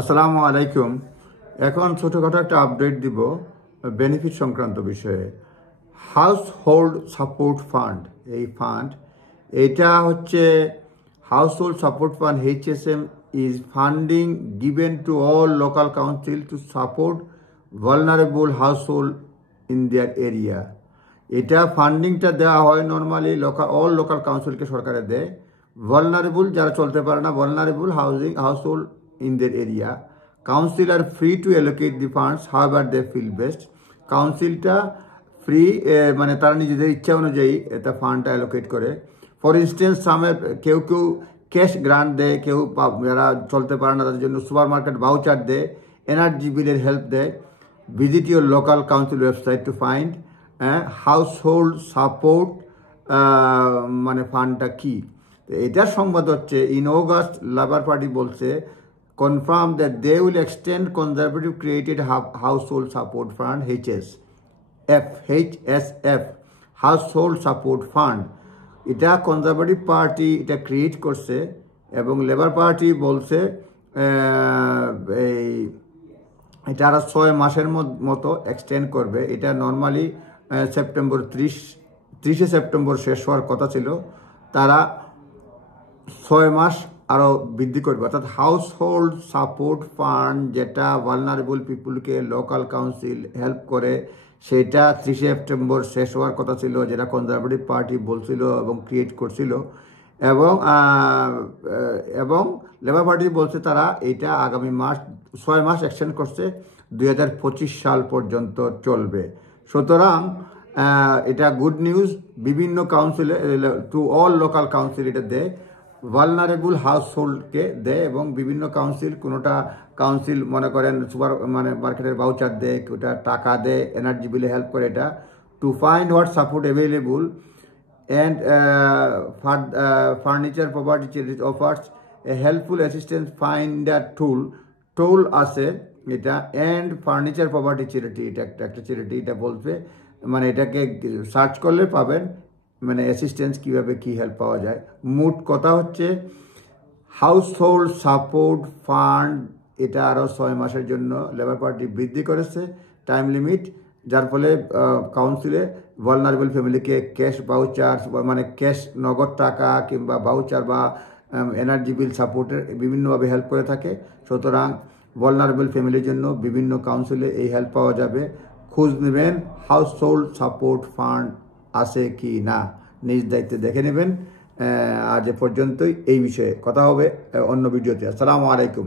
আসসালামু আলাইকুম। এখন ছোটখাটো একটা আপডেট দিব বেনিফিট সংক্রান্ত বিষয়ে। হাউস হোল্ড সাপোর্ট ফান্ড, এই ফান্ড এটা হচ্ছে house hold support fund HSM is funding given to all local council to support vulnerable house hold in their area. এটা ফান্ডিংটা দেওয়া হয় নর্মালি অল লোকাল কাউন্সিলকে সরকারে দেয়। ভালনারেবল যারা চলতে পারে না, vulnerable house hold in their area. Council are free to allocate the funds however they feel best. কাউন্সিলটা ফ্রি, মানে তারা নিজেদের ইচ্ছা অনুযায়ী এটা ফান্ডটা অ্যালোকেট করে। ফর ইনস্টেন্স কেউ ক্যাশ গ্রান্ট দেয়, কেউ যারা চলতে পারে না তাদের জন্য সুপার মার্কেট ভাউচার দেয়, এনার্জি বিলের হেল্প দেয়। Visit your local council website to find household support মানে ফান্ডটা কী। এটার সংবাদ হচ্ছে ইন অগাস্ট লেবার পার্টি বলছে confirm that they will extend conservative created household support fund HSF household support fund। এটা কনজারভেটিভ পার্টি এটা ক্রিয়েট করছে এবং লেবার পার্টি বলছে এটা আরো 6 মাসের মতো এক্সটেন্ড করবে। এটা নর্মালি সেপ্টেম্বর 30 সেপ্টেম্বর শেষ হওয়ার কথা ছিল, তারা 6 মাস আরও বৃদ্ধি করবে। অর্থাৎ হাউস হোল্ড সাপোর্ট ফান্ড যেটা ভালনারেবল পিপুলকে লোকাল কাউন্সিল হেল্প করে, সেটা 30 সেপ্টেম্বর শেষ হওয়ার কথা ছিল, যেটা কনজারভেটিভ পার্টি বলছিল এবং ক্রিয়েট করছিল। এবং লেবার পার্টি বলছে তারা এটা আগামী 6 মাস এক্সটেন্ড করছে, 2025 সাল পর্যন্ত চলবে। সুতরাং এটা গুড নিউজ। বিভিন্ন কাউন্সিলে টু অল লোকাল কাউন্সিল এটা দেয়, ভালনারেবল হাউস হোল্ডকে দেয় এবং বিভিন্ন কাউন্সিল, কোনোটা কাউন্সিল মনে করেন সুপার মার্কেটের ভাউচার দেয়, ওটা টাকা দেয়, এনার্জি বিলে হেল্প করে। এটা to find what support available and furniture property charity offers a helpful assistance finder tool আছে এটা। অ্যান্ড ফার্নিচার প্রপার্টি চ্যারিটি, এটা একটা চ্যারিটি, এটা বলবে মানে এটাকে সার্চ করলে পাবেন মানে অ্যাসিস্ট্যান্স কীভাবে কী হেল্প পাওয়া যায়। মোট কথা হচ্ছে হাউস হোল্ড সাপোর্ট ফান্ড এটা আরও 6 মাসের জন্য লেবার পার্টি বৃদ্ধি করেছে টাইম লিমিট, যার ফলে কাউন্সিলে ভালনারেবল ফ্যামিলিকে ক্যাশ ভাউচার মানে ক্যাশ নগদ টাকা কিংবা ভাউচার বা এনার্জি বিল সাপোর্টের বিভিন্নভাবে হেল্প করে থাকে। সুতরাং ভালনারেবল ফ্যামিলির জন্য বিভিন্ন কাউন্সিলে এই হেল্প পাওয়া যাবে। খোঁজ নেবেন হাউস হোল্ড সাপোর্ট ফান্ড আছে কি না, নিজ দায়িত্বে দেখে নেবেন। আজ পর্যন্তই, এই বিষয়ে কথা হবে অন্য ভিডিওতে। আসসালামু আলাইকুম।